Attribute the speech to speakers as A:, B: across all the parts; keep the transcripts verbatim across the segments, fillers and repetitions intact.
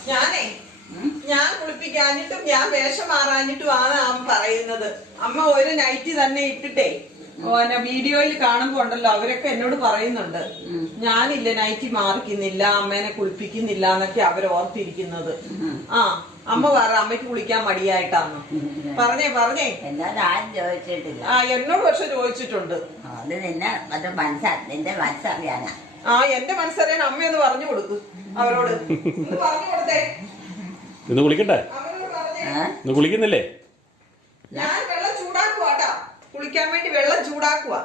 A: ഞാനേ ഞാൻ കുളിപ്പിക്കാഞ്ഞിട്ടും ഞാൻ വേഷം മാറാഞ്ഞിട്ടും ആണ് അമ്മ പറയുന്നത്. അമ്മ ഒരു നൈറ്റ് തന്നെ ഇട്ടിട്ടേ പിന്നെ വീഡിയോയിൽ കാണുമ്പോ ഉണ്ടല്ലോ അവരൊക്കെ എന്നോട് പറയുന്നുണ്ട്, ഞാനില്ല നൈറ്റ് മാറിക്കുന്നില്ല, അമ്മേനെ കുളിപ്പിക്കുന്നില്ല എന്നൊക്കെ അവർ ഓർത്തിരിക്കുന്നത്. ആ അമ്മ പറ അമ്മയ്ക്ക് കുളിക്കാൻ മടിയായിട്ടാന്ന് പറഞ്ഞേ പറഞ്ഞേ. ആ എന്നോട് പക്ഷെ ചോദിച്ചിട്ടുണ്ട്. ആ എന്റെ മനസ്സറിയാൻ അമ്മയൊന്ന് പറഞ്ഞു കൊടുക്ക് അവരോട്. പറഞ്ഞു കൊടുത്തേ.
B: ഇന്ന് കുളിക്കട്ടെ? ഇന്ന് കുളിക്കുന്നില്ലേ?
A: ഞാൻ വെള്ളം ചൂടാക്കുവാട്ടാ, കുളിക്കാൻ വേണ്ടി വെള്ളം ചൂടാക്കുവാ.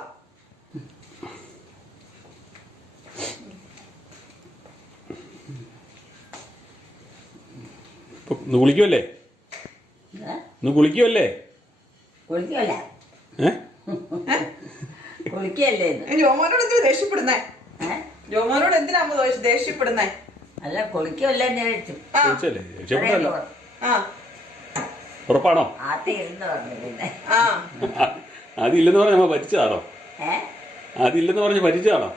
B: ഇന്ന് കുളിക്കുമല്ലേ? ഇന്ന് കുളിക്കുമല്ലേ? ജോമോനോട് എന്തിനാ ദേഷ്യപ്പെടുന്നേ? ജോമോനോട് എന്തിനാ അമ്മ ദേഷ്യപ്പെടുന്നേ?
C: അല്ല കുളിക്കുമല്ലേ?
B: ഉറപ്പാണോ? ആദ്യമില്ലെന്ന് പറഞ്ഞ നമ്മ ഭരിച്ചതാണോ? ആദ്യമില്ലെന്ന് പറഞ്ഞ് ഭരിച്ചതാണോ?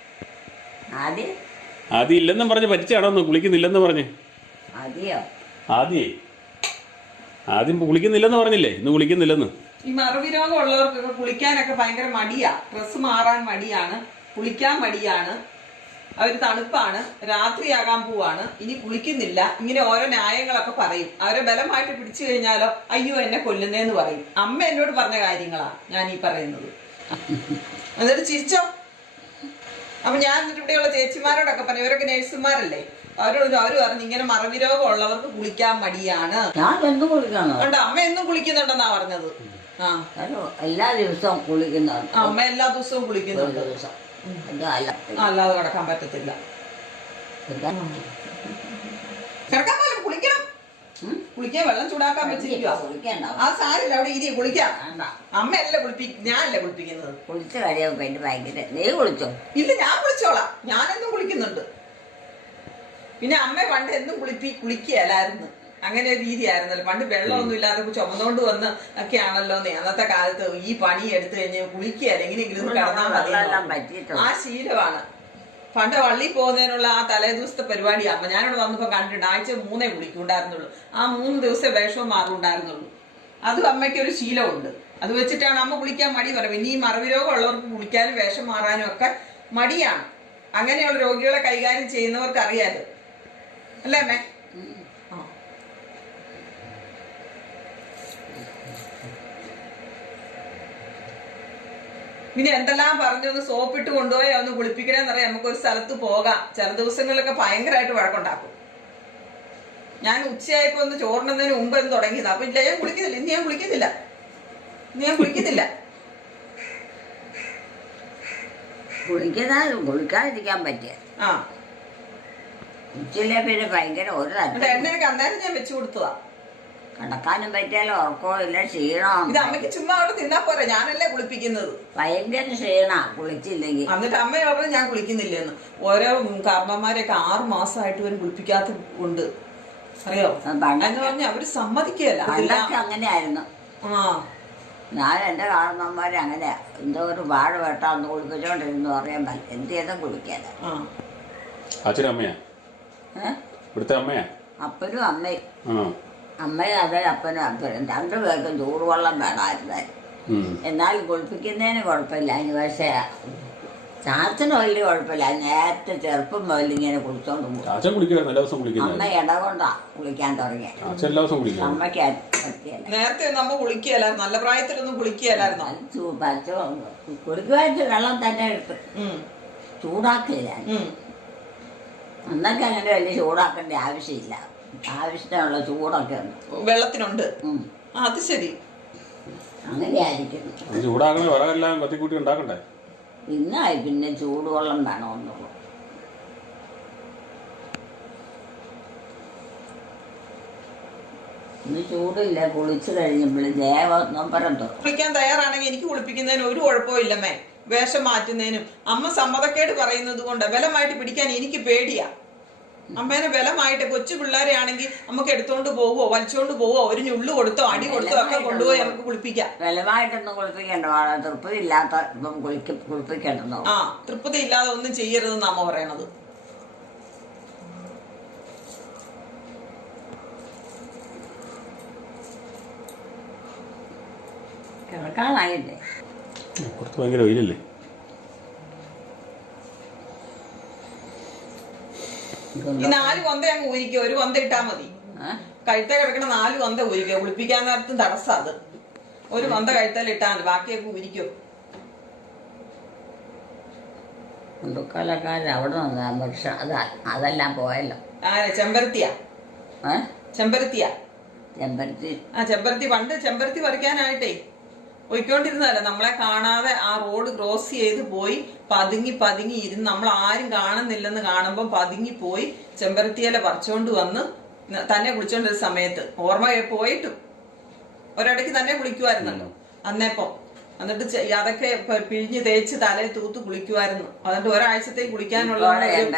B: ആദ്യം ഇല്ലെന്നും പറഞ്ഞ് ഭരിച്ചതാണോ? ഒന്ന് കുളിക്കുന്നില്ലെന്ന് പറഞ്ഞ്. ആദ്യേ ആദ്യം കുളിക്കുന്നില്ലെന്ന് പറഞ്ഞില്ലേ? ഇന്ന് കുളിക്കുന്നില്ലെന്ന്.
A: ഈ മറവി രോഗം ഉള്ളവർക്കൊക്കെ കുളിക്കാനൊക്കെ ഭയങ്കര മടിയാ. ഡ്രസ്സ് മാറാൻ മടിയാണ്, കുളിക്കാൻ മടിയാണ്, അവര് തണുപ്പാണ്, രാത്രിയാകാൻ പോവാണ്, ഇനി കുളിക്കുന്നില്ല, ഇങ്ങനെ ഓരോ ന്യായങ്ങളൊക്കെ പറയും. അവരെ ബലമായിട്ട് പിടിച്ചു കഴിഞ്ഞാലോ അയ്യോ എന്നെ കൊല്ലുന്നേന്ന് പറയും. അമ്മ എന്നോട് പറഞ്ഞ കാര്യങ്ങളാ ഞാൻ ഈ പറയുന്നത്. എന്നിട്ട് ചിരിച്ചോ? അപ്പൊ ഞാൻ എന്നിട്ട് ഇവിടെയുള്ള ചേച്ചിമാരോടൊക്കെ പറഞ്ഞു, ഇവരൊക്കെ നേഴ്സുമാരല്ലേ, അവരോട് അവര് പറഞ്ഞു ഇങ്ങനെ മറവി രോഗം ഉള്ളവർക്ക് കുളിക്കാൻ മടിയാണ്. കണ്ടോ അമ്മ എന്നും കുളിക്കുന്നുണ്ടെന്നാ പറഞ്ഞത്. ആ
C: എല്ലാ ദിവസവും കുളിക്കുന്നുണ്ട്.
A: അമ്മ എല്ലാ ദിവസവും കുളിക്കുന്നുണ്ട്. അല്ലാതെ കിടക്കാൻ പറ്റത്തില്ല. കിടക്കാൻ പോലും കുളിക്കണം. കുളിക്കാൻ വെള്ളം ചൂടാക്കാൻ വെച്ചിരിക്കുക. ആ സാരില്ല അവിടെ ഇരി കുളിക്കാം. അമ്മയല്ലേ കുളിപ്പി ഞാനല്ലേ കുളിപ്പിക്കുന്നത്.
C: കുളിച്ച് കഴിയാൻ ഭയങ്കര. നീ കുളിച്ചോ?
A: ഇല്ല ഞാൻ കുളിച്ചോളാം, ഞാനെന്നും കുളിക്കുന്നുണ്ട്. പിന്നെ അമ്മ പണ്ട് എന്നും കുളിപ്പി കുളിക്കുകയല്ലായിരുന്നു, അങ്ങനെ ഒരു രീതി ആയിരുന്നല്ലോ പണ്ട്. വെള്ളമൊന്നും ഇല്ലാതെ ചുമന്നുകൊണ്ട് വന്ന് ഒക്കെ ആണല്ലോ അന്നത്തെ കാലത്ത്. ഈ പണി എടുത്തു കഴിഞ്ഞ് കുളിക്കുകയല്ല, എങ്ങനെയെങ്കിലും കിടന്നാൽ മതി. ആ ശീലമാണ്. പണ്ട് വള്ളി പോകുന്നതിനുള്ള ആ തലേ ദിവസത്തെ പരിപാടി അമ്മ ഞാനിവിടെ വന്നപ്പോ കണ്ടിട്ടുണ്ട്. ആഴ്ച മൂന്നേ കുളിക്കുണ്ടായിരുന്നുള്ളൂ. ആ മൂന്ന് ദിവസം വേഷവും മാറുണ്ടായിരുന്നുള്ളൂ. അതും അമ്മയ്ക്ക് ഒരു ശീലമുണ്ട്. അത് വെച്ചിട്ടാണ് അമ്മ കുളിക്കാൻ മടി പറയും. ഇനി ഈ മറവി രോഗം ഉള്ളവർക്ക് കുളിക്കാനും വേഷം മാറാനും ഒക്കെ മടിയാണ്. അങ്ങനെയുള്ള രോഗികളെ കൈകാര്യം ചെയ്യുന്നവർക്ക് അറിയാലോ, അല്ലേ അമ്മേ? പിന്നെ എന്തെല്ലാം പറഞ്ഞു, ഒന്ന് സോപ്പിട്ട് കൊണ്ടുപോയി ഒന്ന് കുളിപ്പിക്കണമെന്നറിയാം. നമുക്കൊരു സ്ഥലത്ത് പോകാം. ചില ദിവസങ്ങളിലൊക്കെ ഭയങ്കരമായിട്ട് വഴക്കുണ്ടാക്കും. ഞാൻ ഉച്ചയായപ്പോ ഒന്ന് ചോറിനതിന് മുമ്പ് എന്ന് തുടങ്ങിയത്. അപ്പൊ ഇല്ല ഞാൻ കുളിക്കുന്നില്ല, ഇന്ന് ഞാൻ കുളിക്കുന്നില്ല, ഇന്ന് ഞാൻ കുളിക്കുന്നില്ല.
C: കുളിക്കാതിരിക്കാൻ പറ്റിയ
A: ആ
C: ഉച്ചയിലെ പിന്നെ ഭയങ്കര ഒരു
A: എണ്ണയൊക്കെ അന്നേരം ഞാൻ വെച്ചു കൊടുത്തതാ.
C: കിടക്കാനും പറ്റിയാലോ ഉറക്കോ ഇല്ല, ക്ഷീണം.
A: ഇത് അമ്മയ്ക്ക് ചുമ്മാ അവിടെ തിന്നാ പോരാ, ഞാനല്ലേ കുളിപ്പിക്കുന്നത്.
C: ഭയങ്കര ക്ഷീണ കുളിച്ചില്ലെങ്കിൽ.
A: എന്നിട്ട് അമ്മ പറഞ്ഞു ഞാൻ കുളിക്കുന്നില്ലെന്ന്. ഓരോ കാരണന്മാരെയൊക്കെ ആറു മാസമായിട്ട് ഇവര് കുളിപ്പിക്കാത്ത ഉണ്ട്, അറിയോ? എന്ന് പറഞ്ഞാൽ അവര് സമ്മതിക്കുകയല്ല.
C: അങ്ങനെയായിരുന്നു.
A: ആ
C: ഞാൻ എന്റെ കാരണന്മാരെ അങ്ങനെയാ. എന്തോ ഒരു വാഴ വെട്ടാ ഒന്ന് കുളിപ്പിച്ചോണ്ടിരുന്നു പറയാൻ പറ്റില്ല, എന്ത് ചെയ്താൽ കുളിക്കാതെ.
B: അച്ഛനമ്മയാ ഇവിടുത്തെ അമ്മയാ?
C: അപ്പനും അമ്മയും. അമ്മയും അതെ അപ്പനും അപ്പനും രണ്ടുപേർക്കും ചൂടുവെള്ളം വേണമായിരുന്നു. എന്നാലും കുളിപ്പിക്കുന്നതിന് കുഴപ്പമില്ല. അതിന് പക്ഷേ ചാച്ചന് വലിയ കുഴപ്പമില്ല. നേരത്തെ ചെറുപ്പം മുതൽ ഇങ്ങനെ കുളിച്ചോണ്ട് പോകും. അമ്മ ഇടകൊണ്ടാ കുളിക്കാൻ തുടങ്ങിയ. അമ്മയ്ക്ക് പറ്റിയല്ല.
A: നേരത്തെ നമ്മ കുളിക്കുകയല്ലായിരുന്നു, നല്ല പ്രായത്തിലൊന്നും കുളിക്കുകയല്ലായിരുന്നു.
C: കുളിക്കുവായിട്ട് വെള്ളം തന്നെ എടുത്ത് ചൂടാക്കില്ല. അന്നൊക്കെ അങ്ങനെ വലിയ ചൂടാക്കേണ്ട ആവശ്യമില്ല. ആവശ്യത്തിനുള്ള ചൂടൊക്കെ ഉണ്ട്
A: വെള്ളത്തിനുണ്ട്. അത് ശരി,
C: അങ്ങനെയായിരിക്കും.
B: ചൂടാക്കണേ വിറകെല്ലാം കത്തിക്കൂട്ടി ഉണ്ടാക്കണ്ടേ?
C: പിന്നായി പിന്നെ ചൂടുവെള്ളം വേണമെന്നുള്ളൂ. ഇന്ന് ചൂടില്ല. കുളിച്ചു കഴിഞ്ഞപ്പോൾ ദേവനമ്പരം
A: കുളിക്കാൻ തയ്യാറാണെങ്കിൽ എനിക്ക് കുളിപ്പിക്കുന്നതിന് ഒരു കുഴപ്പവും ഇല്ലമ്മേ. വേഷം മാറ്റുന്നതിനും അമ്മ സമ്മതക്കേട് പറയുന്നത് കൊണ്ട് ബലമായിട്ട് പിടിക്കാൻ എനിക്ക് പേടിയാ. അമ്മേനെ ബലമായിട്ട് കൊച്ചു പിള്ളേരെ ആണെങ്കിൽ നമുക്ക് എടുത്തോണ്ട് പോവോ വലിച്ചോണ്ട് പോവോ ഒരു ഞുള്ളു കൊടുത്തോ അടി കൊടുത്തോ ഒക്കെ കൊണ്ടുപോയി നമുക്ക് കുളിപ്പിക്കാം.
C: ബലമായിട്ടൊന്നും കുളിപ്പിക്കേണ്ട, തൃപ്തി ഇല്ലാത്ത കുളിപ്പിക്കേണ്ടോ?
A: ആ തൃപ്തി ഇല്ലാതെ ഒന്നും ചെയ്യരുതെന്ന് അമ്മ പറയണത്.
C: കിടക്കാനായില്ലേ?
B: പുറത്ത് ഭയങ്കര വെയിലല്ലേ?
A: ഈ നാല് കൊന്ത അങ്ങ് ഊരിക്കുക, ഒരു കൊന്ത ഇട്ടാ മതി. കഴുത്ത കിടക്കണ നാല് കൊന്ത ഊരിക്കുക. കുളിപ്പിക്കാൻ നേരത്തും തടസ്സം അത്. ഒരു കൊന്ത കഴുത്തൽ ഇട്ടാ മതി, ബാക്കിയൊക്കെ ഊരിക്കോ.
C: ഹിന്ദുക്കാലക്കാർ അവിടെ നിന്നാ, പക്ഷെ അത് അതെല്ലാം പോയല്ലോ.
A: ആരെ? ചെമ്പരത്തിയാ? ചെമ്പരത്തിയാ?
C: ചെമ്പരത്തി.
A: ആ ചെമ്പരത്തി. പണ്ട് ചെമ്പരത്തി പറിക്കാനായിട്ടേ പോയിക്കൊണ്ടിരുന്നതല്ല, നമ്മളെ കാണാതെ ആ റോഡ് ക്രോസ് ചെയ്ത് പോയി പതുങ്ങി പതുങ്ങി ഇരുന്ന്, നമ്മൾ ആരും കാണുന്നില്ലെന്ന് കാണുമ്പോൾ പതുങ്ങി പോയി ചെമ്പരത്തിയില പറിച്ചോണ്ട് വന്ന് തന്നെ കുളിച്ചോണ്ടിരുന്ന സമയത്ത് ഓർമ്മ പോയിട്ടും ഒരിടയ്ക്ക് തന്നെ കുളിക്കുമായിരുന്നല്ലോ അന്നേപ്പം. എന്നിട്ട് അതൊക്കെ പിഴിഞ്ഞ് തേച്ച് തലയിൽ തൂത്ത് കുളിക്കുമായിരുന്നു. എന്നിട്ട് ഒരാഴ്ചത്തേക്ക് കുളിക്കാനുള്ള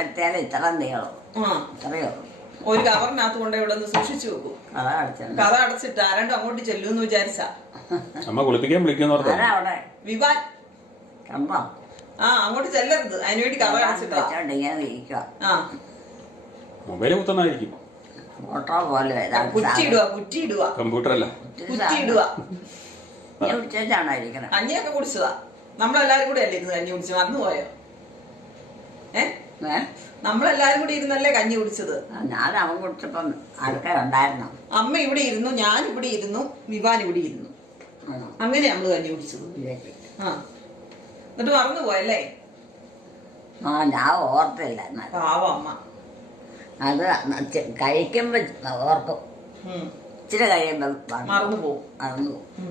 A: ഒരു കവറിനകത്ത് കൊണ്ട് ഇവിടെ നിന്ന് സൂക്ഷിച്ചു വെക്കും. കഥ അടച്ചിട്ട് ആരണ്ടും അങ്ങോട്ട് ചെല്ലുമെന്ന് വിചാരിച്ചാ
B: അമ്മ കുളിപ്പിക്കാൻ വിളിക്കുന്ന
A: വിവാൻ. ആ അങ്ങോട്ട് ചെല്ലരുത്, അതിനുവേണ്ടി കഥ അടച്ചിട്ടാ. ആ
B: മൊബൈല് കുത്തുന്നതായിരിക്കും.
C: ഫോട്ടോ പോലെ
A: കുറ്റിയിടുക, കുറ്റിയിടുക,
B: കമ്പ്യൂട്ടർ അല്ല,
A: കുറ്റിയിടുക.
C: കുടിച്ചാണോ?
A: കഞ്ഞിയൊക്കെ കുടിച്ചതാ. നമ്മളെല്ലാരും കൂടെ അല്ലേ ഇരുന്ന് കഞ്ഞി കുടിച്ചു? മറന്നുപോയോ? ഏ നമ്മളെല്ലാരും കൂടി ഇരുന്നല്ലേ കഞ്ഞി കുടിച്ചത്?
C: ഞാൻ അവൻ കുടിച്ചപ്പം ആൾക്കാരുണ്ടായിരുന്നു.
A: അമ്മ ഇവിടെ ഇരുന്നു, ഞാൻ ഇവിടെ ഇരുന്നു, വിവാൻ ഇവിടെ ഇരുന്നു. അങ്ങനെ നമ്മള് കഞ്ഞി കുടിച്ചത്. ആ എന്നിട്ട് മറന്നുപോയല്ലേ?
C: ആ ഞാൻ ഓർത്തില്ല.
A: പാവം അമ്മ.
C: അത് കഴിക്കുമ്പോ ഓർക്കും, ഇച്ചിരി കഴിയുമ്പോ
A: മറന്നു പോവും.
C: മറന്നു പോവും.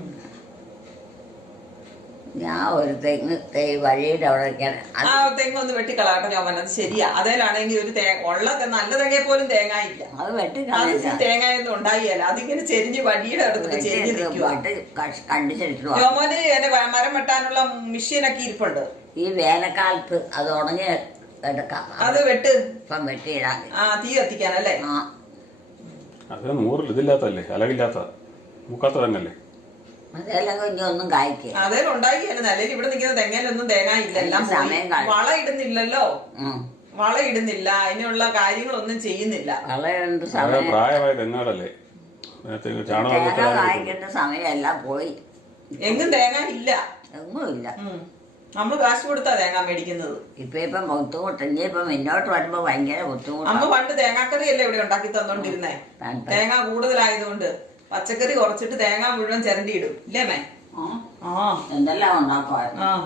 C: ഞാൻ ഒരു തെങ്ങ് വഴിയുടെ അവിടെ
A: ആ തെങ്ങൊന്ന് വെട്ടിക്കളാട്ടെ ചോമൻ. അത് ശരിയാ. അതേലാണെങ്കിൽ ഒരു തേ ഉള്ള നല്ല തെങ്ങയെ പോലും തേങ്ങായില്ല.
C: അത് വെട്ടി
A: തേങ്ങയൊന്നും ഉണ്ടായില്ല. അതിങ്ങനെ ചെരിഞ്ഞ് വഴിയുടെ അടുത്ത് ചെരിഞ്ഞ്
C: കണ്ടിച്ചിട്ടു.
A: ചോമോന് എന്റെ മരം വെട്ടാനുള്ള മെഷീനൊക്കെ ഇരിപ്പുണ്ട്.
C: ഈ വേനൽക്കാലത്ത് അത് ഉണങ്ങി എടുക്കാം.
A: അത് വെട്ട്
C: ഇപ്പം വെട്ടിയിടാൻ.
A: ആ തീ കത്തിക്കാനല്ലേ?
C: ആ
B: അത് നൂറിൽ ഇതില്ലാത്തല്ലേ, അലകില്ലാത്ത മുക്കാത്ത തന്നെയല്ലേ?
C: അതെല്ലാം കുഞ്ഞൊന്നും കായ്ക്കുക.
A: അതേലും ഉണ്ടാക്കിയല്ലേ. നിലയിൽ ഇവിടെ നിൽക്കുന്ന തെങ്ങയിലൊന്നും തേങ്ങ ഇല്ല. എല്ലാം വള ഇടുന്നില്ലല്ലോ, വള ഇടുന്നില്ല, അതിനുള്ള കാര്യങ്ങളൊന്നും ചെയ്യുന്നില്ല.
B: പ്രായമായ തെങ്ങുകളല്ലേ,
C: തേങ്ങ കായ്ക്കേണ്ട സമയമെല്ലാം പോയി.
A: എങ്ങും തേങ്ങ ഇല്ല,
C: എങ്ങും ഇല്ല.
A: നമ്മള് കാശ് കൊടുത്താ തേങ്ങ മേടിക്കുന്നത്.
C: ഇപ്പൊ ഇപ്പം ബുദ്ധിമുട്ട്. ഇനിയിപ്പം മുന്നോട്ട് വരുമ്പോ ഭയങ്കര ബുദ്ധിമുട്ട്.
A: അമ്മ പണ്ട് തേങ്ങാക്കറി അല്ലേ ഇവിടെ ഉണ്ടാക്കി തന്നോണ്ടിരുന്നേ? തേങ്ങ കൂടുതലായതുകൊണ്ട് പച്ചക്കറി കുറച്ചിട്ട് തേങ്ങ മുഴുവൻ ചിരണ്ടി ഇടും ഇല്ലേ മേ? ആ
C: എന്തെല്ലാം ഉണ്ടാക്കുമായിരുന്നു.
A: ആ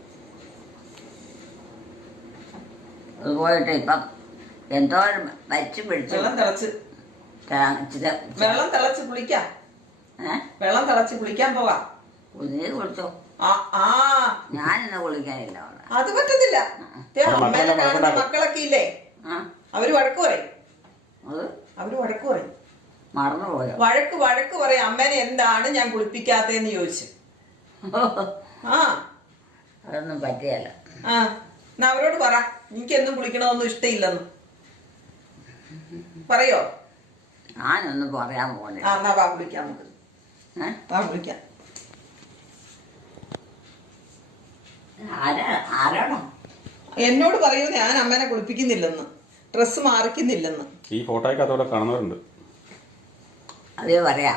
C: അത് പോയിട്ട് ഇപ്പം എന്തോ വച്ച് പിടിച്ചു.
A: വെള്ളം തിളച്ച് വെള്ളം തിളച്ച് കുളിക്കാം. വെള്ളം തിളച്ച് കുളിക്കാൻ പോകാം.
C: നീ കുളിച്ചോ?
A: ആ
C: ഞാനിന്ന് കുളിക്കാനില്ല.
A: അത് പറ്റത്തില്ല. അമ്മേനെ കാണുന്ന മക്കളൊക്കെ ഇല്ലേ, അവര് വഴക്ക് പറയും. അവര് വഴക്ക് പറയും.
C: മറന്നുപോയോ?
A: വഴക്ക് വഴക്ക് പറയും. അമ്മേനെ എന്താണ് ഞാൻ കുളിപ്പിക്കാത്തേന്ന് ചോദിച്ചു. ആ
C: അതൊന്നും പറ്റിയല്ല.
A: ആ എന്നാ അവരോട് പറ, എനിക്കെന്നും കുളിക്കണമെന്നും ഇഷ്ടമില്ലെന്ന് പറയോ?
C: ഞാനൊന്നും പറയാൻ പോണേ.
A: ആ എന്നാ വാ കുളിക്കാം നമുക്ക്. വാ കുളിക്കാം.
C: ആരാണോ
A: എന്നോട് പറയൂ ഞാൻ അമ്മേനെ കുളിപ്പിക്കുന്നില്ലെന്ന്, ഡ്രസ്സ് മാറിക്കുന്നില്ലെന്ന്.
B: ഈ ഫോട്ടോയ്ക്ക് അതോടെ കാണുന്നവരുണ്ട്.
C: അതേ പറയാ.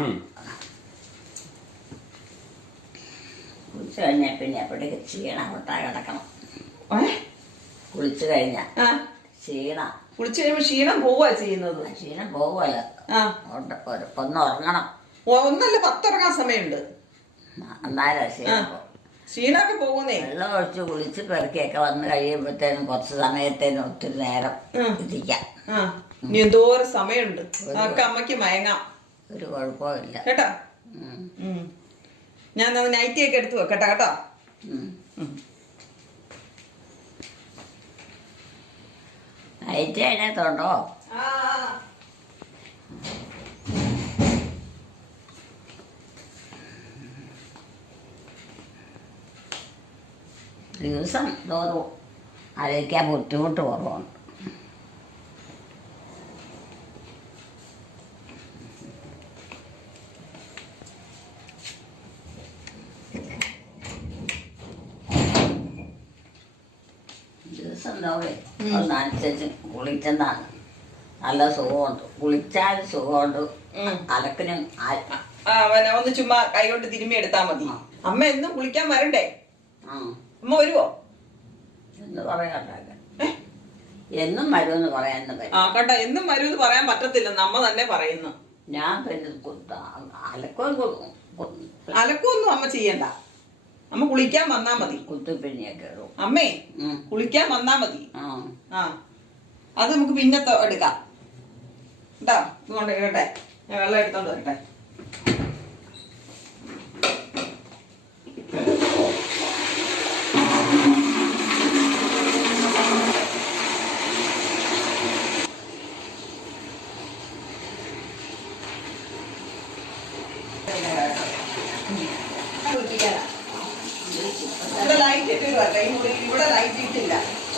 C: കുളിച്ചു കഴിഞ്ഞാ പിന്നെ എപ്പോഴേക്ക് ക്ഷീണം ഒട്ടാ കിടക്കണം. കുളിച്ചു കഴിഞ്ഞാ ക്ഷീണം.
A: കുളിച്ചു കഴിയുമ്പോ ക്ഷീണം പോവാ ചെയ്യുന്നത്.
C: ക്ഷീണം പോവല്ലോ. ഒന്ന് ഉറങ്ങണം.
A: ഒന്നല്ല പത്തുറങ്ങാൻ സമയമുണ്ട്.
C: എന്നാലും ക്ഷീണം
A: ക്ഷീണമൊക്കെ പോകുന്നേ.
C: വെള്ളം ഒഴിച്ച് കുളിച്ച് പെറുക്കിയൊക്കെ വന്ന് കഴിയുമ്പോഴത്തേനും കുറച്ച് സമയത്തേനും ഒത്തിരി നേരം ഇരിക്കാം.
A: ഇനി എന്തോരം സമയമുണ്ട്. അതൊക്കെ അമ്മയ്ക്ക് മയങ്ങാം.
C: ഒരു കുഴപ്പമില്ല
A: കേട്ടോ. ഞാൻ നൈറ്റിയൊക്കെ എടുത്ത് വെക്കട്ടെ കേട്ടോ.
C: നൈറ്റി അതിനകത്തുണ്ടോ? ദിവസം തോറും അരയ്ക്കാൻ ബുദ്ധിമുട്ട് കുറവുണ്ട്. ദിവസം തോറും ഒന്നനുസരിച്ച് കുളിച്ചെന്നാണ് നല്ല സുഖമുണ്ട്. കുളിച്ചാൽ സുഖമുണ്ട്, അലക്കിനും
A: ആ പിന്നെ ഒന്ന് ചുമ്മാ കൈ കൊണ്ട് തിരുമ്മി എടുത്താൽ മതി. അമ്മ എന്നും കുളിക്കാൻ വരണ്ടേ? അമ്മ വരുവോ
C: എന്ന് പറയാൻ എന്നും വരുമെന്ന് പറയാൻ
A: ആ കണ്ട, എന്നും വരുമെന്ന് പറയാൻ പറ്റത്തില്ല, നമ്മ തന്നെ പറയുന്നു.
C: ഞാൻ പിന്നെ അലക്കും
A: അലക്കൊന്നും അമ്മ ചെയ്യണ്ട, അമ്മ കുളിക്കാൻ വന്നാ മതി.
C: കുത്തിപ്പിണിയൊക്കെ ഇടും
A: അമ്മേ കുളിക്കാൻ വന്നാ മതി. ആ അത് നമുക്ക് പിന്നെ എടുക്കാം കേട്ടോ. ഇതുകൊണ്ട് കേട്ടെ, ഞാൻ വെള്ളം എടുത്തോണ്ട് വരട്ടെ. ഇവിടെ ലൈറ്റ് ഇട്ട് വരട്ടെ, ഈ മുറിയിൽ ഇവിടെ ലൈറ്റ് ഇട്ടില്ല.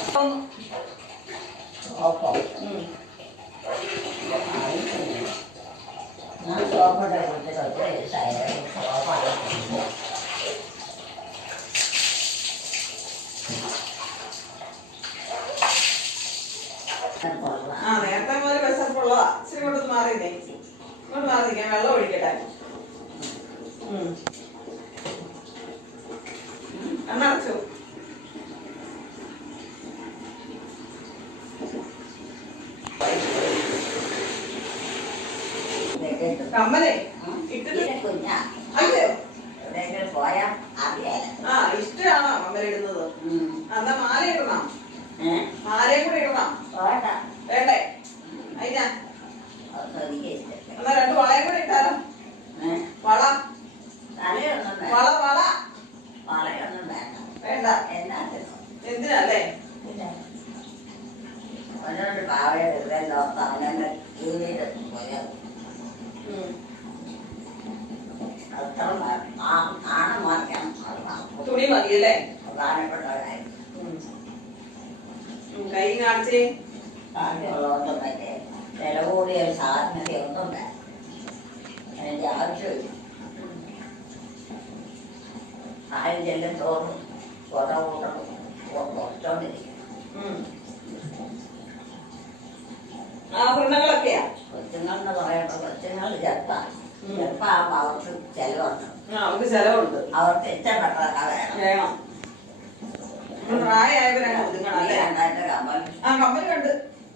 A: ആ നേരത്തെ മുതൽ വിശപ്പുള്ളതാ. ഇച്ചിരി കൊണ്ട് മാറിയതേ, ഇങ്ങോട്ട് മാറിയിരിക്കാൻ വെള്ളം ഒഴിക്കട്ടെ. എണ്ണടച്ചു. കമ്മലേ ഇട്ടിട്ട് അയ്യോ
C: പോയാ
A: ആ ഇഷ്ടമാണോ കമ്മലിടുന്നത്? എന്നാ മാല ഇടണം, മാലയും കൂടെ ഇടണം. വേണ്ടേ? അതിനാ എന്നാ രണ്ട് വളയും കൂടെ ഇട്ടാലോ? വള വള വള
C: വളയൊന്നും വേണ്ട.
A: വേണ്ട.
C: എന്നാ
A: എന്തിനല്ലേ?
C: അവനോട് പാവയോ അവനെ ജീവിതം പോയാൽ ആണം മാറിക്കണം.
A: തുണി മതിയല്ലേ?
C: പ്രധാനപ്പെട്ടവരായി
A: കൈ കാണിച്ചേ.
C: കാര്യമുള്ളതൊന്നും മറ്റേ വില കൂടിയ ഒരു സാധനതയൊന്നും വേണ്ട. അതിൻ്റെ ആവശ്യമില്ല. ആരും ചെല്ലും തോറും കൊട കൂട്ടം കുറച്ചോണ്ടിരിക്കും.
A: ആഭരണങ്ങളൊക്കെയാ
C: കൊച്ചുങ്ങളെന്ന് പറയുമ്പോൾ കൊച്ചുങ്ങൾ ചെറുപ്പാണ്. ചെറുപ്പമാകുമ്പോൾ അവർക്ക് ചെലവുണ്ട്,
A: അവർക്ക് ചെലവുണ്ട്,
C: അവർക്ക് ഇഷ്ടപ്പെട്ടതൊക്കെ വേണം.
A: വേണം. പ്രായമായവരാണ് ഒതുങ്ങണല്ലേ?
C: രണ്ടായിട്ട് കമ്മൽ
A: ആ കമ്മൽ കണ്ട്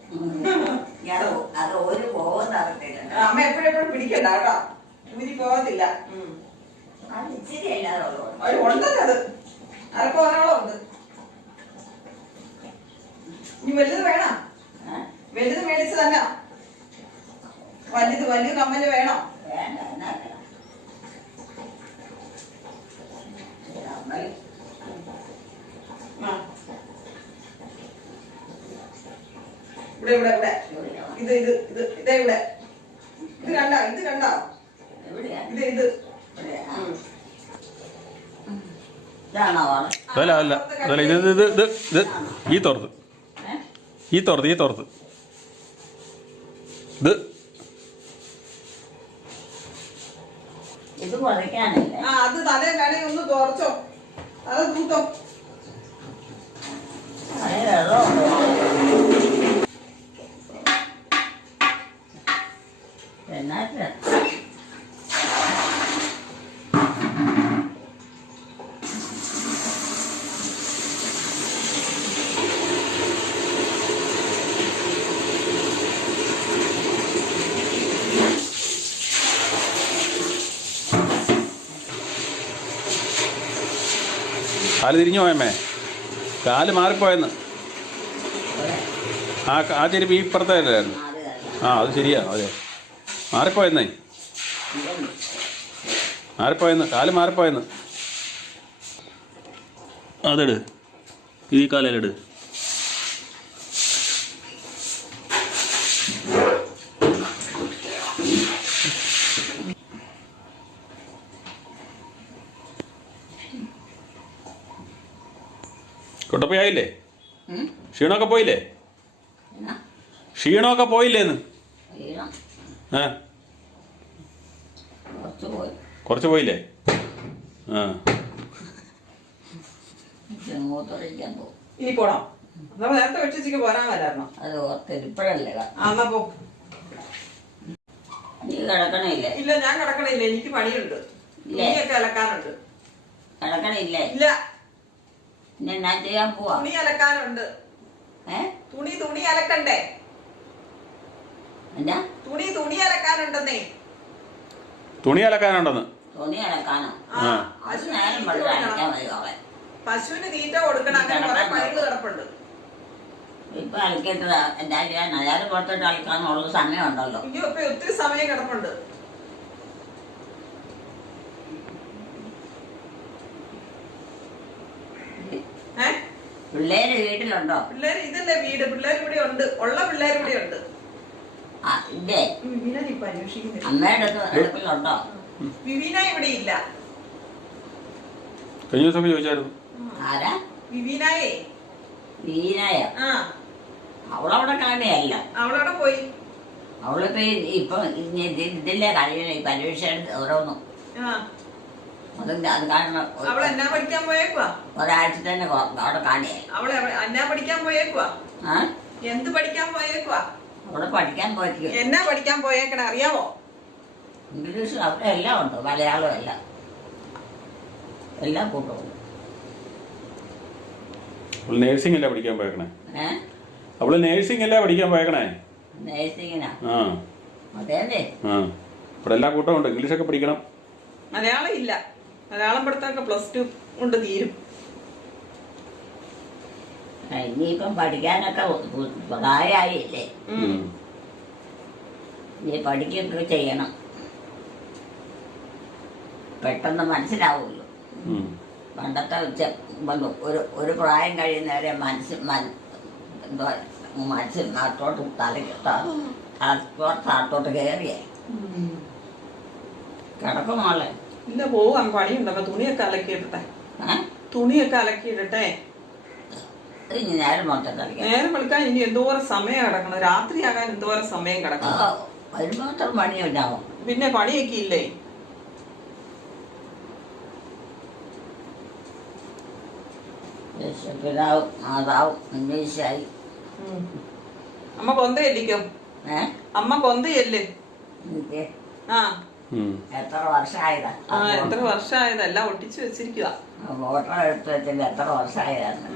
C: അത് ഒരു പോകുന്ന അവസ്ഥയില്ല.
A: അമ്മ എപ്പോഴെപ്പോഴും പിടിക്കണ്ട കേട്ടോ, ഊരി പോകത്തില്ല.
C: അത് ഇച്ചിരി അല്ലാതെ ഉള്ളൂ.
A: ഒരു ഉണ്ടല്ലോ, അത് അരപ്പോനോളം ഉണ്ട്. ഇനി വലുത് വേണം, വലുത് മേടിച്ച് തന്നെ. വലുത് വലിയ കമ്മല് വേണോ?
C: വേണ്ട. എന്നാ കമ്മൽ
A: ഇവിടെ ഇവിടെ ഇവിടെ ഇത് ഇത് ഇത് ഇതേ ഇവിടെ ഇത് കണ്ടോ? ഇത് കണ്ടോ? ഇത് ഇത്
B: അല്ല അല്ല അതല്ല ഇത് ഇത് ഇത് ഇത് ഈ തോർത്ത് ഈ തോർത്ത് ഈ തോർത്ത് ഇത്
C: ഇത് പൊളിക്കാനല്ലേ?
A: ആ അത് തലേ വേണേ ഒന്ന് തോർച്ചോ, അത് തൂത്തോ.
C: എന്നാ
B: കാല് തിരിഞ്ഞു പോയമ്മേ, കാല് മാറിപ്പോയെന്ന്. ആ ആ ചെരുപ്പ് ഈ ഇപ്പുറത്തായിരുന്നു. ആ അത് ശരിയാ, അതെ മാറിപ്പോയെന്നേ, മാറിപ്പോയെന്ന്, കാല് മാറിപ്പോയെന്ന്. അതെട്, ഈ കാലെട്. കൊട്ടപ്പോയായില്ലേ? ക്ഷീണമൊക്കെ പോയില്ലേ? ക്ഷീണമൊക്കെ പോയില്ലേന്ന്? ആ കുറച്ച് പോയില്ലേ? ആ
A: ഇനി പോണോ? നമ്മൾ നേരത്തെ വെച്ചിട്ട് പോരാൻ വരായിരുന്നോ?
C: അത് ഓർത്തിരിപ്പഴല്ലേ.
A: ആ എന്നാ പോ.
C: നീ കിടക്കണില്ലേ?
A: ഇല്ല, ഞാൻ കിടക്കണില്ല, എനിക്ക് പണിയുണ്ട്.
C: ഇല്ലേ?
A: തുണിയൊക്കെ അലക്കാനുണ്ട്.
C: കിടക്കണില്ലേ?
A: ഇല്ല,
C: പിന്നെ എന്നാ ചെയ്യാൻ പോവാ?
A: തുണി അലക്കാനുണ്ട്.
C: ഏ
A: തുണി തുണി അലക്കണ്ടേ?
C: എന്നാ
A: തുണി തുണി അലക്കാനുണ്ടെന്നേ.
B: തുണി അലക്കാനുണ്ടെന്ന്.
C: തുണി അലക്കാനോ?
A: ആ,
C: അത്
A: പശുവിന്
C: നേരം
A: തീറ്റ
C: വെള്ളം
A: കൊടുക്കണം.
C: അലക്കാൻ മതി അവൻ.
A: പശുവിന് തീറ്റ കൊടുക്കണം. അങ്ങനെ കുറെ പണികൾ കിടപ്പുണ്ട്.
C: ഇപ്പൊ അലക്കിട്ട് എന്താ ചെയ്യാൻ? നേരം പുറത്തോട്ട് അലക്കാനുള്ള സമയമുണ്ടല്ലോ.
A: അയ്യോ, ഇപ്പൊ ഒത്തിരി സമയം കിടപ്പുണ്ട്. ഏ
C: പിള്ളേര് വീട്ടിലുണ്ടോ?
A: പിള്ളേര് ഇതല്ലേ വീട്. പിള്ളേർ ഇവിടെ ഉണ്ട്. ഉള്ള പിള്ളേർ ഇവിടെ ഉണ്ട്.
C: ആ ഇല്ലേ?
A: വിവീന ഇപ്പൊ അന്വേഷിക്കുന്നില്ല.
C: അമ്മയുടെ അടുത്ത് അടുപ്പിലുണ്ടോ?
A: വിവീന ഇവിടെ ഇല്ല.
B: കഴിഞ്ഞ ദിവസമൊക്കെ ചോദിച്ചായിരുന്നു.
C: ആരാ?
A: വിവീനായേ.
C: വീനായ?
A: ആ,
C: അവളവിടെ കാണുകയല്ല.
A: അവളവിടെ പോയി.
C: അവളിപ്പോ ഈ- ഇപ്പൊ ഇനി ഇത് ഇതില്ലേ കഴിയണ ഈ പരീക്ഷ ഓരോന്നും
A: ആ,
C: അതിന്റെ അത് കാരണം
A: അവൾ എന്നാ പഠിക്കാൻ പോയേക്കുവാ.
C: ഒരാഴ്ച തന്നെ കൊ- അവിടെ കാണുകയല്ല.
A: അവളെ എന്നാ പഠിക്കാൻ പോയേക്കുവാ.
C: ആ
A: എന്ത് പഠിക്കാൻ പോയേക്കുവാ.
C: അവിടെ പഠിക്കാൻ പോയിരിക്കും.
A: എന്നാ പഠിക്കാൻ പോയേക്കണേ അറിയാവോ?
C: ഇംഗ്ലീഷ് അവിടെ എല്ലാം ഉണ്ട്, മലയാളം എല്ലാം എല്ലാം കൂട്ടും.
B: അവള് നേഴ്സിംഗ് അല്ലേ പഠിക്കാൻ പോയേക്കണേ?
C: ഏ
B: അവള് നേഴ്സിംഗ് അല്ലേ പഠിക്കാൻ പോയേക്കണേ?
C: നേഴ്സിങ്ങിനാ?
B: ആ
C: അതേന്നെ.
B: ആ ഇവിടെ എല്ലാ കൂട്ടവും ഉണ്ട്. ഇംഗ്ലീഷൊക്കെ പഠിക്കണം.
A: മലയാളം ഇല്ല. മലയാളം പഠിത്തമൊക്കെ പ്ലസ് ടു കൊണ്ട് തീരും.
C: ആ, ഇനിയിപ്പം പഠിക്കാനൊക്കെ ഉ- പ്രായമായില്ലേ?
B: ഉം.
C: ഇനി പഠിക്കുകയൊക്കെ ചെയ്യണം. പെട്ടെന്ന് മനസ്സിലാവുമല്ലോ.
B: ഉം.
C: പണ്ടത്തെ ചെ- വന്നു ഒരു ഒരു പ്രായം കഴിയുന്നവരെ മനസ്സ് മൻ- എന്തോ മനസ്സ് നാട്ടോട്ട് തലയ്ക്ക് തലത്തോട്ട് താട്ടോട്ട് കയറിയേ കിടക്കും മോളെ.
A: ഇല്ല, പോവാൻ പണിയുണ്ടോ? തുണിയൊക്കെ അലക്കിയിട്ടെ.
C: ഏഹ്
A: തുണിയൊക്കെ അലക്കിയിട്ടെ.
C: ഇനി നേരം മൊത്തം കളിക്കാം.
A: നേരം വിളിക്കാൻ ഇനി എന്തോരം സമയം കിടക്കണം. രാത്രിയാകാൻ എന്തോരം സമയം കിടക്കണം.
C: ഒരു മാത്രം പണിയുണ്ടാവും.
A: പിന്നെ പണിയൊക്കെ ഇല്ലേ?
C: പിതാവും മാതാവും അന്വേഷിച്ചായി.
A: ഉം. അമ്മ കൊന്ത ചെല്ലിക്കോ.
C: ഏ
A: അമ്മ കൊന്ത ചെല്ല്.
C: എനിക്ക്
A: ആ
B: ഉം.
C: എത്ര വർഷമായതാ?
A: ആ, എത്ര വർഷമായതെല്ലാം ഒട്ടിച്ചു വെച്ചിരിക്കുക.
C: ഫോട്ടോ എടുത്ത് വെച്ചിട്ട് എത്ര വർഷമായതാണ്.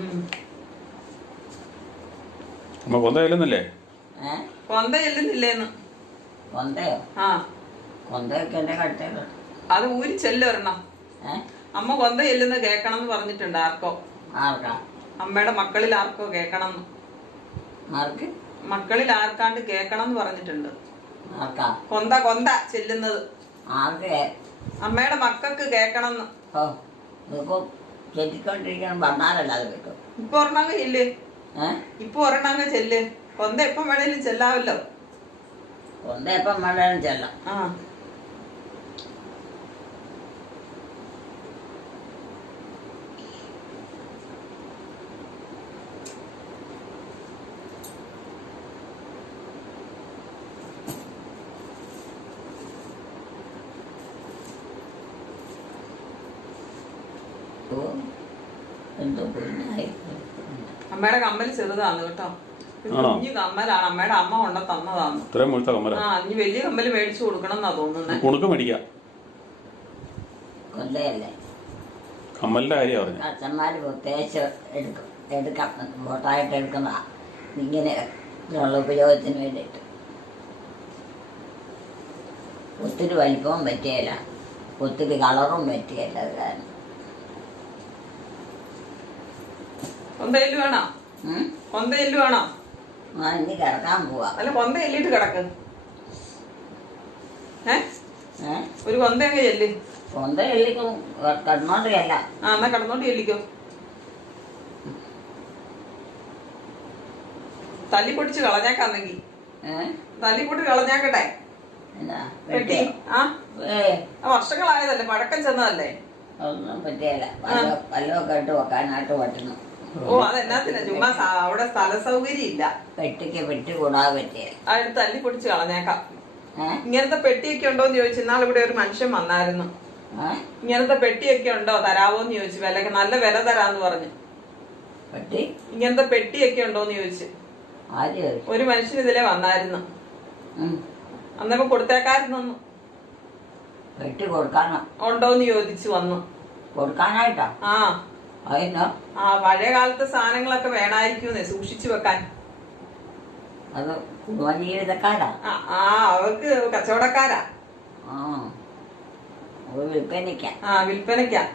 B: അമ്മ കൊന്ത ചെല്ലുന്നില്ലേ?
C: ഏ
A: കൊന്ത ചെല്ലുന്നില്ലേന്ന്.
C: കൊന്തയോ?
A: ആ,
C: കൊന്തയൊക്കെ എന്റെ കട്ടയിലുണ്ട്.
A: അത് ഊരി ചെല്ലൊരെണ്ണം.
C: ഏ
A: അമ്മ കൊന്ത ചെല്ലുന്ന കേക്കണം എന്ന് പറഞ്ഞിട്ടുണ്ട്. ആർക്കോ,
C: ആർക്കാ?
A: അമ്മയുടെ മക്കളിൽ ആർക്കോ കേക്കണം.
C: ആർക്ക്?
A: മക്കളിൽ ആർക്കാണ്ട് കേക്കണം എന്ന് പറഞ്ഞിട്ടുണ്ട്.
C: ആർക്കാ?
A: കൊന്ത കൊന്ത ചെല്ലുന്നത്
C: ആർക്ക്?
A: അമ്മയുടെ മക്കൾക്ക് കേക്കണം.
C: ഓ ഇതിപ്പോ ചെല്ലിക്കൊണ്ടിരിക്കണം പറഞ്ഞാലല്ല അത് കിട്ടും.
A: ഇപ്പൊ ഒരെണ്ണങ്ങ ചെല്ല്.
C: ഏ
A: ഇപ്പൊ ഒരെണ്ണങ്ങ ചെല്ല്. കൊന്ത എപ്പം വേണേലും ചെല്ലാവല്ലോ.
C: കൊന്ത എപ്പം വേണേലും ചെല്ലാം.
A: ആ,
C: എന്തോ പിന്നെ
A: അമ്മയുടെ കമ്മൽ ചെറുതാണ് കേട്ടോ. ഇത്
B: ആണോ?
A: കുഞ്ഞു കമ്മലാണ്. അമ്മയുടെ അമ്മ കൊണ്ട തന്നതാണ്.
B: ഇത്രയും മുഴുത്ത കമ്മല.
A: ആ, ഇനി വലിയ കമ്മല് മേടിച്ചു കൊടുക്കണം എന്നാ തോന്നുന്നേ.
B: കുണുക്ക് മേടിക്കാം.
C: കൊന്തയല്ലേ?
B: കമ്മലിന്റെ കാര്യം പറഞ്ഞു.
C: അച്ഛന്മാർ പ്രത്യേകിച്ച് എടുക്കും എടുക്കാം ഫോട്ടായിട്ട് എടുക്കുന്ന ഇങ്ങനെ ഉള്ള ഉപയോഗത്തിന് വേണ്ടിയിട്ട്. ഒത്തിരി വലിപ്പവും പറ്റിയല്ല, ഒത്തിരി കളറും പറ്റിയല്ല. അത് കാരണം
A: കൊന്ത എല്ല് വേണോ?
C: ഉം?
A: കൊന്ത എല്ല് വേണോ?
C: ആ ഇനി കിടക്കാൻ പോവാ.
A: അല്ല, കൊന്ത എല്ലിട്ട് കിടക്ക്. ഏ
C: ഏ
A: ഒരു കൊന്ത അങ്ങ് ചെല്ല്.
C: കൊന്ത എള്ളിക്കും കിടന്നോണ്ടിയല്ല.
A: ആ, എന്നാ കിടന്നോണ്ട് ചെല്ലിക്കോ. തല്ലിപ്പൊട്ടിച്ച് കളഞ്ഞേക്കാന്നെങ്കി.
C: ഏഹ്
A: തല്ലിപ്പൊട്ടി കളഞ്ഞാക്കട്ടെ.
C: എന്നാ
A: പെട്ടി.
C: പെട്ടി?
A: ആ,
C: ഏ
A: ആ, വർഷങ്ങളായതല്ലേ, പഴക്കം ചെന്നതല്ലേ.
C: ഒന്നും പറ്റിയല്ല. വല്ല വല്ലതൊക്കെ ഇട്ട് വെക്കാനായിട്ട് പറ്റുന്നു.
A: ഓ, അതെന്നാത്തിനാ? ചുമ്മാ സ- അവിടെ സ്ഥല സൗകര്യം ഇല്ല.
C: പെട്ടിക്ക് പെട്ടി കൂടാതെ പറ്റിയല്ല.
A: അതെടുത്ത് തല്ലിപ്പൊട്ടിച്ച് കളഞ്ഞേക്കാം.
C: ഏഹ്
A: ഇങ്ങനത്തെ പെട്ടിയൊക്കെ ഉണ്ടോന്ന് ചോദിച്ചു. ഇന്നാൾ ഇവിടെ ഒരു മനുഷ്യൻ വന്നായിരുന്നു.
C: ഏഹ്
A: ഇങ്ങനത്തെ പെട്ടിയൊക്കെ ഉണ്ടോ, തരാവോന്ന് ചോദിച്ചു. വില നല്ല വില തരാന്ന് പറഞ്ഞു.
C: പെട്ടി
A: ഇങ്ങനത്തെ പെട്ടിയൊക്കെ ഉണ്ടോന്ന് ചോദിച്ചു.
C: ആദ്യം ചോദിച്ചു.
A: ഒരു മനുഷ്യൻ ഇതിലെ വന്നായിരുന്നു.
C: ഉം.
A: അന്നപ്പോ കൊടുത്തേക്കാരുന്നു.
C: വെട്ടി കൊടുക്കാനോ?
A: ഉണ്ടോന്ന് ചോദിച്ചു വന്നു.
C: കൊടുക്കാനായിട്ടാ?
A: ആ
C: അതിനോ?
A: ആ പഴയ കാലത്തെ സാധനങ്ങളൊക്കെ വേണമായിരിക്കുന്നേ, സൂക്ഷിച്ചു വെക്കാൻ.
C: അത് കുടുംബജീവിതക്കാരാ?
A: ആ ആ അവർക്ക് കച്ചവടക്കാരാ.
C: ആ അത് വിൽപ്പനയ്ക്കാ?
A: ആ വിൽപ്പനയ്ക്കാ.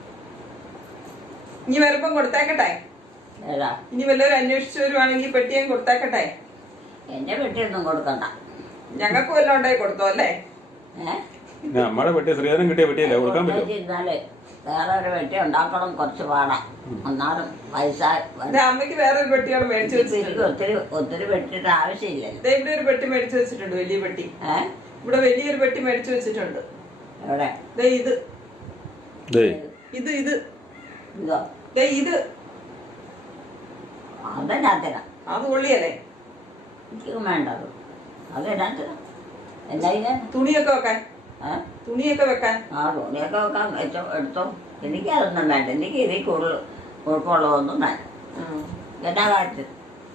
A: ഇനി വരുമ്പം കൊടുത്തേക്കട്ടെ.
C: ഏതാ?
A: ഇനി വല്ലവരും അന്വേഷിച്ചു വരുവാണെങ്കിൽ പെട്ടിയും കൊടുത്തേക്കട്ടെ.
C: എന്റെ പെട്ടിയൊന്നും കൊടുക്കണ്ട.
A: ഞങ്ങൾക്ക് വല്ലതും ഉണ്ടായി കൊടുത്തോ അല്ലേ?
C: ഏഹ്
B: നമ്മുടെ പെട്ടി ശ്രീധരൻ കിട്ടിയ പെട്ടിയല്ലേ കൊടുക്കാൻ പറ്റും.
C: ഇരുന്നാല് വേറെ ഒരു പെട്ടി ഉണ്ടാക്കണം, കുറച്ച് പാടാം. ഒന്നാലും പൈസ
A: അമ്മയ്ക്ക് വേറൊരു പെട്ടിയോട് മേടിച്ചു വെച്ചിട്ടുണ്ട്.
C: ഒത്തിരി ഒത്തിരി പെട്ടിയുടെ ആവശ്യമില്ലല്ലോ.
A: ഇവിടെ ഒരു പെട്ടി മേടിച്ചു വെച്ചിട്ടുണ്ട്, വലിയ പെട്ടി.
C: ഏഹ്
A: ഇവിടെ വലിയൊരു പെട്ടി മേടിച്ചു വെച്ചിട്ടുണ്ട്.
C: എവിടെ?
A: ദേ ഇത് ഇത് ഇത്
C: ഇതോ?
A: ദേ ഇത്
C: അതെന്നാത്തിനാ?
A: അത് കൊള്ളിയല്ലേ?
C: എനിക്കും വേണ്ടത്. അതെന്നാത്തിനാ? എന്താ ഇത്?
A: തുണിയൊക്കെ വെക്കാൻ.
C: ഏഹ്
A: തുണിയൊക്കെ വെക്കാൻ.
C: ആ തുണിയൊക്കെ വെക്കാൻ വെച്ചോ, എടുത്തോ. എനിക്കതൊന്നും വേണ്ട. എനിക്ക് ഇതിൽ കൂടുതൽ കുഴപ്പമുള്ളതൊന്നും വേണ്ട. എന്നാ കാറ്റ്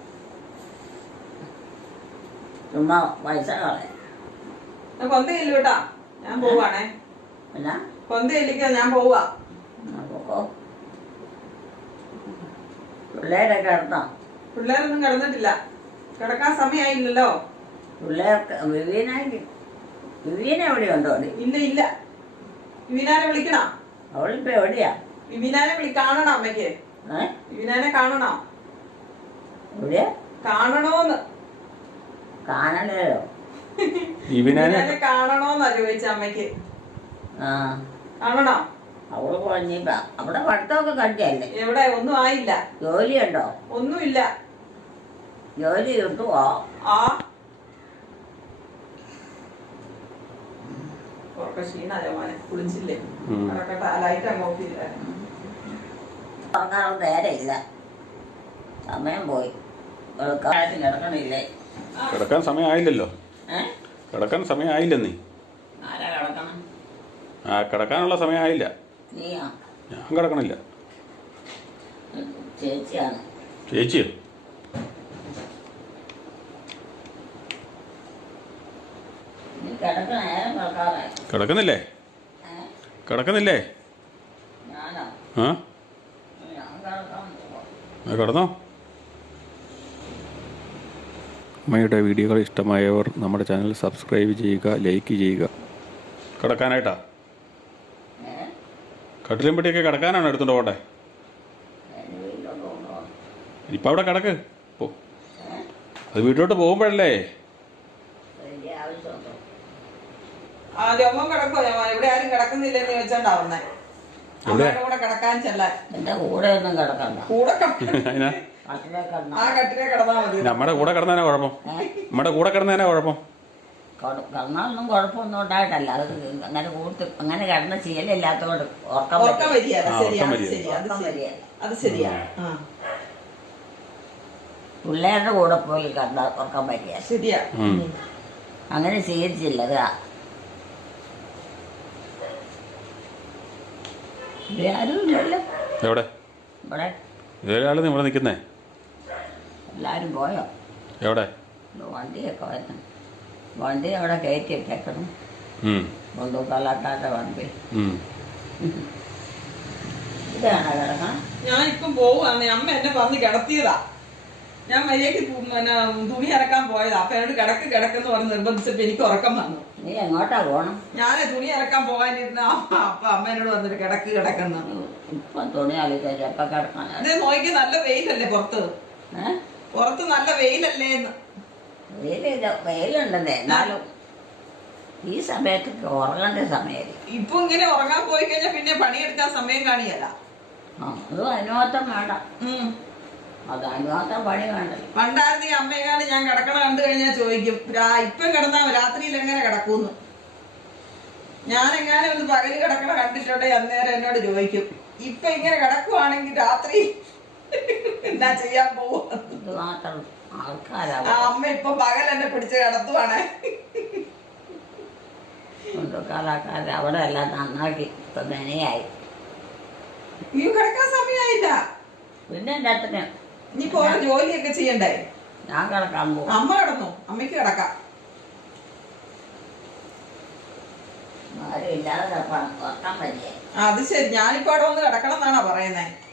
C: ചുമ്മാ പൈസ കളയാം.
A: കൊന്തയില്ല കേട്ടാ, ഞാൻ പോവാണേ.
C: എന്നാ
A: കൊന്തയില്ലിക്കാ, ഞാൻ പോവാ.
C: നോക്കോ പിള്ളേരൊക്കെ എടുത്തോ?
A: പിള്ളേരൊന്നും കിടന്നിട്ടില്ല, കിടക്കാൻ സമയമായില്ലല്ലോ.
C: പിള്ളേർക്ക് വിവീനായിട്ട് വിവീന എവിടെ ഉണ്ടോ?
A: ഇല്ല ഇല്ല, വിവിനാനെ വിളിക്കണോ?
C: അവളിപ്പോ എവിടെയാ?
A: വിവിനാനെ വിളി കാണണം അമ്മയ്ക്ക്.
C: ഏഹ്
A: വിവിനാനെ കാണണോ?
C: എവിടെയാ
A: കാണണോന്ന്.
C: കാണലോ?
B: വിവിനാനെ
A: കാണണോന്നാ ചോദിച്ച അമ്മയ്ക്ക്.
C: ആ
A: കാണണോ?
C: അവള് പോഞ്ഞിപ്പ അവിടെ പഠിത്തമൊക്കെ കണ്ടിയല്ലേ?
A: എവിടെ? ഒന്നും ആയില്ല.
C: ജോലിയുണ്ടോ?
A: ഒന്നുമില്ല.
C: ജോലി കിട്ടുവോ?
A: ആ ഉറക്ക ക്ഷീണായോ മോനെ? കുളിച്ചില്ലേ? കിടക്കട്ടെ, ലൈറ്റ് അങ്ങ് ഓഫ് ചെയ്തേ.
C: ഉറങ്ങാനുള്ള നേരമില്ല, സമയം പോയി. വെളുക്കാലത്ത് കിടക്കണില്ലേ?
B: കിടക്കാൻ സമയമായില്ലല്ലോ.
C: ഏഹ്
B: കിടക്കാൻ സമയമായില്ലെന്നീ.
C: ആരാ കിടക്കണം?
B: ആ കിടക്കാനുള്ള സമയമായില്ല.
C: നീയാ?
B: ഞാൻ കിടക്കണില്ല.
C: ചേച്ചിയാണ്.
B: ചേച്ചിയോ?
C: നീ കിടക്കണ നേരം കിടക്കാറായി.
B: കിടക്കുന്നില്ലേ?
C: ഏഹ്
B: കിടക്കുന്നില്ലേ?
C: ഞാനോ?
B: ആ
C: ഞാൻ കിടക്കാൻ പോവാം.
B: കിടന്നോ? അമ്മയുടെ വീഡിയോകൾ ഇഷ്ടമായവർ നമ്മുടെ ചാനൽ സബ്സ്ക്രൈബ് ചെയ്യുക, ലൈക്ക് ചെയ്യുക. കിടക്കാനായിട്ടാ?
C: ഏഹ്
B: കട്ടിലും പെട്ടിയൊക്കെ കിടക്കാനാണ് എടുത്തോണ്ട് പോട്ടെ.
C: എന്റെ വീട്ടിലോട്ട് കൊണ്ടുപോകണം.
B: ഇപ്പം അവിടെ കിടക്ക് പോ. അത് വീട്ടിലോട്ട് പോകുമ്പോഴല്ലേ.
C: വലിയ ആവശ്യമുണ്ടോ?
A: ആ രോമം കിടക്കോ? ഇവിടെ ആരും കിടക്കുന്നില്ലെന്ന് ചോദിച്ചോണ്ടാവുന്നേ. അമ്മയുടെ കൂടെ കിടക്കാൻ ചെല്ലാൻ.
C: എന്റെ കൂടെ ഒന്നും കിടക്കണ്ട.
A: കൂടെ
B: അതിനാ
C: കട്ടിലേ കിടന്ന
A: ആ കട്ടിലെ കിടന്നാ മതി.
B: നമ്മുടെ കൂടെ കിടന്നേനാ കുഴപ്പം. നമ്മുടെ കൂടെ കിടന്നേനാ കുഴപ്പം.
C: കിടന്നാലൊന്നും കുഴപ്പമൊന്നും ഉണ്ടായിട്ടല്ല. അത് അങ്ങനെ കൂട്ട് അങ്ങനെ കിടന്ന ശീലമില്ലാത്തതുകൊണ്ട് ഉറക്കം
A: ഉറക്കം
C: വരിക.
A: വരിക. അത്
B: ആ,
A: ശരിയാ,
B: ഉറക്കം
A: അത്
B: വരിക.
A: ശരിയാ, അത്
C: ഉറക്കം
A: ശരിയാ.
C: വരിക.
A: അത് ശരിയാ. ആ
C: പിള്ളേരുടെ കൂടെ പോയി കിടന്ന ഉറക്കം വരിക.
A: ശരിയാ.
B: ഉം.
C: അങ്ങനെ സ്വീകരിച്ചില്ല. അത് ഇവിടെ ആരും ഇല്ലല്ലോ.
B: എവിടെ?
C: ഇവിടെ
B: ഇതൊരാള് ഇവിടെ നിൽക്കുന്നേ?
C: എല്ലാവരും പോയോ?
B: എവിടെ?
C: വണ്ടിയൊക്കെ വരുന്നു. വണ്ടി അവിടെ കയറ്റി ഇട്ടേക്കണം. കൊണ്ടുപോക്കാലാക്കാരുടെ വണ്ടി. ഇതാണ് കിടക്കണം.
A: ഞാൻ ഇപ്പം പോവാന്ന്. അമ്മ എന്നെ പറഞ്ഞ് കിടത്തിയതാ. ഞാൻ മര്യാദക്ക് പിന്നെ തുണി ഇറക്കാൻ പോയതാ. അപ്പൊ എന്നോട് കിടക്ക് കിടക്കെന്ന് പറഞ്ഞ് നിർബന്ധിച്ചപ്പോ എനിക്ക് ഉറക്കം വന്നു.
C: നീ എങ്ങോട്ടാ പോണം?
A: ഞാന് തുണി ഇറക്കാൻ പോകാനിരുന്ന അപ്പൊ അമ്മ എന്നോട് വന്നിട്ട് കിടക്ക് കിടക്കുന്ന.
C: ഇപ്പൊ തുണി അളിക്ക ചെപ്പ കിടക്കാൻ.
A: അതേ നോക്കി, നല്ല വെയിലല്ലേ പുറത്ത്?
C: ഏഹ്
A: പുറത്ത് നല്ല വെയിലല്ലേ എന്ന്.
C: വെയിലില്ല, വെയിലുണ്ടെന്നേ. എന്നാലും ഈ സമയത്തൊക്കെ ഉറങ്ങേണ്ട സമയം.
A: ഇപ്പൊ ഇങ്ങനെ ഉറങ്ങാൻ പോയി കഴിഞ്ഞാൽ പിന്നെ പണിയെടുക്കാൻ സമയം കാണിയല്ല.
C: ആ അത് അനുവാദം വേണ്ട.
A: ഉം
C: അത് അനുവാദം പണി വേണ്ടല്ലോ.
A: പണ്ടായിരുന്നു ഈ അമ്മയെക്കാണ് ഞാൻ കിടക്കണ കണ്ടു കഴിഞ്ഞാൽ ചോദിക്കും, ഇപ്പം കിടന്നാ രാത്രിയിൽ എങ്ങനെ കിടക്കൂന്ന്. ഞാൻ എങ്ങനെ ഒന്ന് പകല് കിടക്കണ കണ്ടിട്ടുണ്ടെ അന്നേരം എന്നോട് ചോദിക്കും, ഇപ്പൊ ഇങ്ങനെ കിടക്കുവാണെങ്കിൽ രാത്രി എന്നാ ചെയ്യാൻ പോവാ.
C: ഇത് മാത്രം ആൾക്കാരാ.
A: ആ അമ്മ ഇപ്പൊ പകൽ എന്നെ പിടിച്ച് കിടത്തുവാണേ.
C: കൊണ്ടുക്കാലാക്കാർ അവിടെ എല്ലാം നന്നാക്കി ഇപ്പൊ മെനയായി.
A: ഈ കിടക്കാൻ സമയമായില്ല.
C: പിന്നെ എൻ്റെ അച്ഛന്
A: ഇനിയിപ്പോ ഓരോ ജോലിയൊക്കെ ചെയ്യണ്ടേ?
C: ഞാൻ കിടക്കാൻ പോകും.
A: അമ്മ കിടന്നു, അമ്മയ്ക്ക് കിടക്കാം.
C: ആരും ഇല്ലാതെ ഉറക്കം വരിക.
A: അത് ശരി, ഞാനിപ്പോ അവിടെ വന്ന് കിടക്കണം എന്നാണോ പറയുന്നേ?